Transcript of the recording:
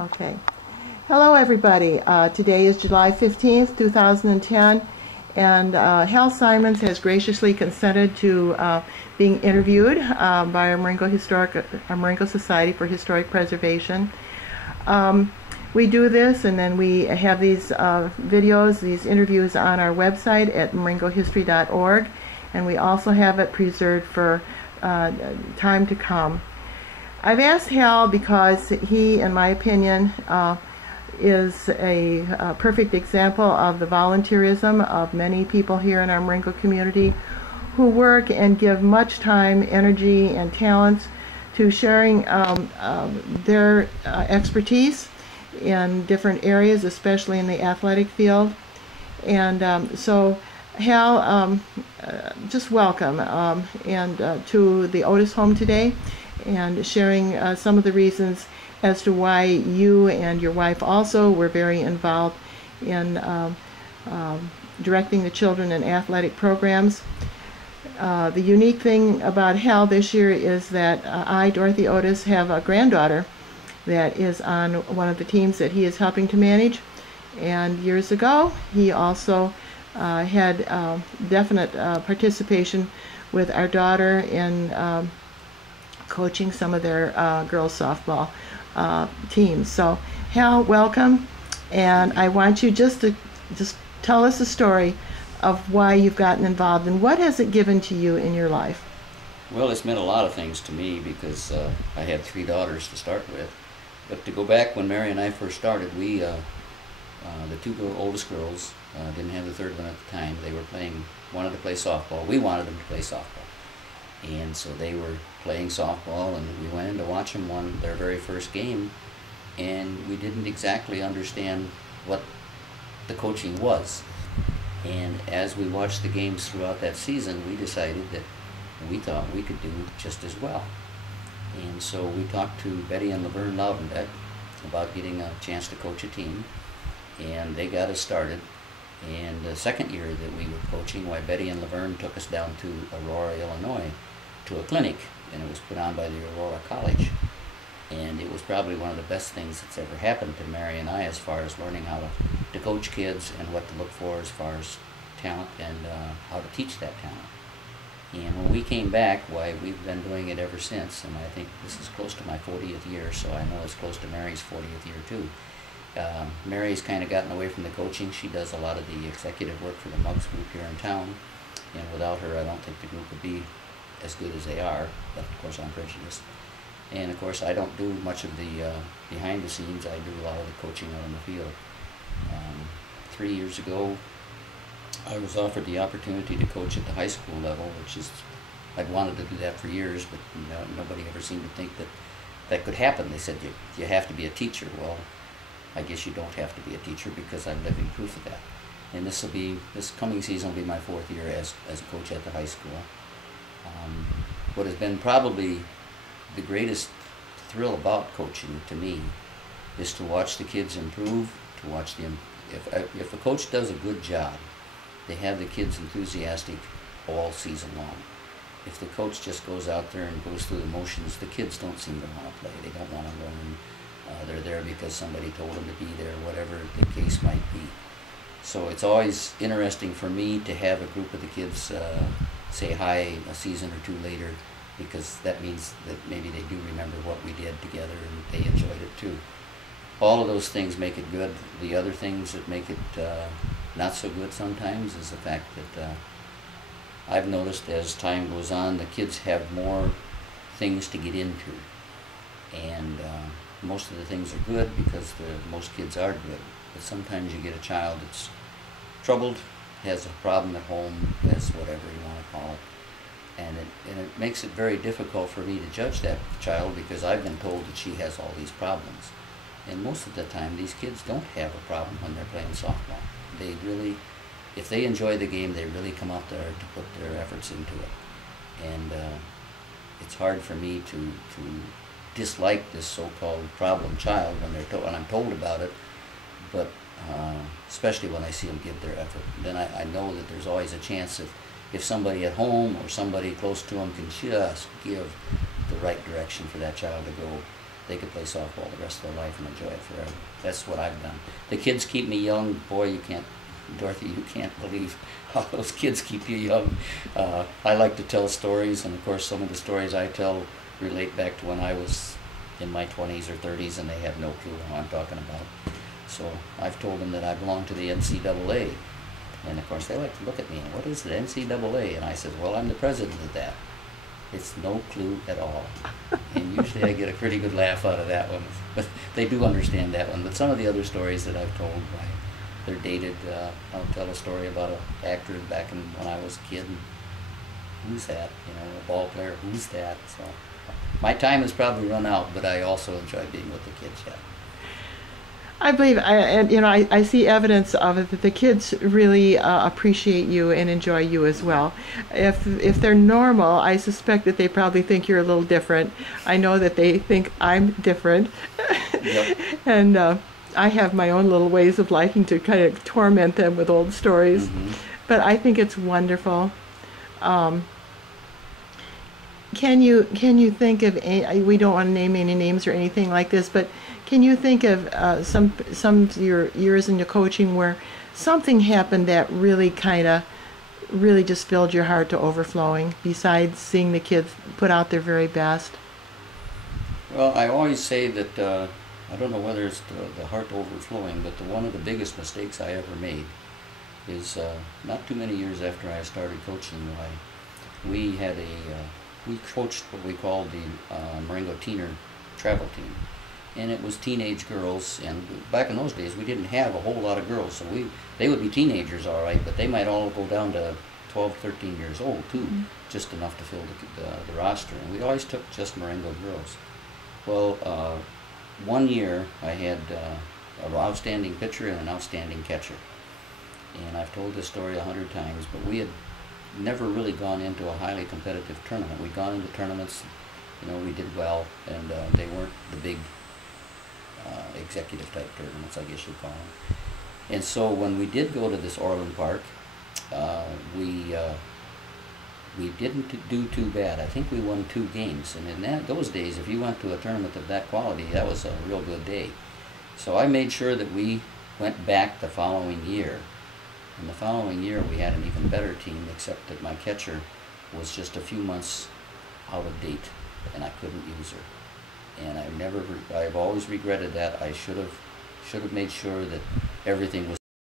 Okay. Hello, everybody. Today is July 15th, 2010, and Hal Simons has graciously consented to being interviewed by our Marengo Society for Historic Preservation. We do this, and then we have these videos, these interviews on our website at marengohistory.org, and we also have it preserved for time to come. I've asked Hal because he, in my opinion, is a perfect example of the volunteerism of many people here in our Marengo community who work and give much time, energy, and talents to sharing their expertise in different areas, especially in the athletic field. And so Hal, just welcome and to the Otis home today, and sharing some of the reasons as to why you and your wife also were very involved in directing the children in athletic programs. The unique thing about Hal this year is that I, Dorothy Otis, have a granddaughter that is on one of the teams that he is helping to manage. And years ago, he also had definite participation with our daughter in coaching some of their girls softball teams. So Hal, welcome, and I want you just to tell us a story of why you've gotten involved and what has it given to you in your life. Well, it's meant a lot of things to me because I had 3 daughters to start with. But to go back when Mary and I first started, we the 2 oldest girls didn't have the 3rd one at the time. They were wanted to play softball. We wanted them to play softball. And so they were playing softball, and we went in to watch them their very first game, and we didn't exactly understand what the coaching was. And as we watched the games throughout that season, we decided that we thought we could do just as well. And so we talked to Betty and Laverne Loudenbeck about getting a chance to coach a team, and they got us started. And the second year that we were coaching, Betty and Laverne took us down to Aurora, Illinois, to a clinic, and it was put on by the Aurora College. And it was probably one of the best things that's ever happened to Mary and I as far as learning how to coach kids and what to look for as far as talent and how to teach that talent. And when we came back, we've been doing it ever since, and I think this is close to my 40th year, so I know it's close to Mary's 40th year too. Mary's kind of gotten away from the coaching. She does a lot of the executive work for the Mugs group here in town, and without her I don't think the group would be as good as they are, but of course I'm prejudiced. And of course I don't do much of the behind the scenes. I do a lot of the coaching out in the field. 3 years ago I was offered the opportunity to coach at the high school level, which is, I'd wanted to do that for years, but nobody ever seemed to think that that could happen. They said you have to be a teacher. Well, I guess you don't have to be a teacher because I'm living proof of that. And this coming season will be my 4th year as a coach at the high school. What has been probably the greatest thrill about coaching to me is to watch the kids improve, to watch them. If a coach does a good job, they have the kids enthusiastic all season long. If the coach just goes out there and goes through the motions, the kids don't seem to want to play. They don't want to learn. They're there because somebody told them to be there, whatever the case might be. So it's always interesting for me to have a group of the kids say hi a season or 2 later, because that means that maybe they do remember what we did together and they enjoyed it too. All of those things make it good. The other things that make it not so good sometimes is the fact that I've noticed as time goes on, the kids have more things to get into. And most of the things are good because most kids are good. But sometimes you get a child that's troubled, has a problem at home, has whatever you want to call it. And it makes it very difficult for me to judge that child because I've been told that she has all these problems. And most of the time, these kids don't have a problem when they're playing softball. They really, if they enjoy the game, they really come out there to put their efforts into it. And it's hard for me to dislike this so-called problem child when I'm told about it, but especially when I see them give their effort. Then I know that there's always a chance if somebody at home or somebody close to them can just give the right direction for that child to go, they could play softball the rest of their life and enjoy it forever. That's what I've done. The kids keep me young. Boy, you can't, Dorothy, you can't believe how those kids keep you young. I like to tell stories, and of course some of the stories I tell relate back to when I was in my 20s or 30s, and they have no clue what I'm talking about. So I've told them that I belong to the NCAA. And of course they like to look at me and, what is the NCAA? And I said, well, I'm the president of that. It's no clue at all. And usually I get a pretty good laugh out of that one. But they do understand that one. But some of the other stories that I've told, they're dated. I'll tell a story about an actor back when I was a kid. And who's that? You know, a ball player, who's that? So my time has probably run out, but I also enjoy being with the kids yet. I believe, I see evidence of it that the kids really appreciate you and enjoy you as well. If they're normal, I suspect that they probably think you're a little different. I know that they think I'm different. Yep. And I have my own little ways of liking to kind of torment them with old stories. Mm-hmm. But I think it's wonderful. Can you think of we don't want to name any names or anything like this, but can you think of some of your years into coaching where something happened that really just filled your heart to overflowing, besides seeing the kids put out their very best? Well, I always say that I don't know whether it's the heart overflowing, but one of the biggest mistakes I ever made is not too many years after I started coaching, we coached what we called the Marengo Teener travel team. And it was teenage girls, and back in those days we didn't have a whole lot of girls, so they would be teenagers all right, but they might all go down to 12, 13 years old too, just enough to fill the roster, and we always took just Marengo girls. Well, one year I had an outstanding pitcher and an outstanding catcher, and I've told this story 100 times, but we had never really gone into a highly competitive tournament. We'd gone into tournaments, we did well, and they weren't the big executive type tournaments, I guess you'd call them. And so when we did go to this Orland Park, we didn't do too bad. I think we won 2 games, and in those days, if you went to a tournament of that quality, that was a real good day. So I made sure that we went back the following year. And the following year we had an even better team, except that my catcher was just a few months out of date, and I couldn't use her. And I've always regretted that. I should have made sure that everything was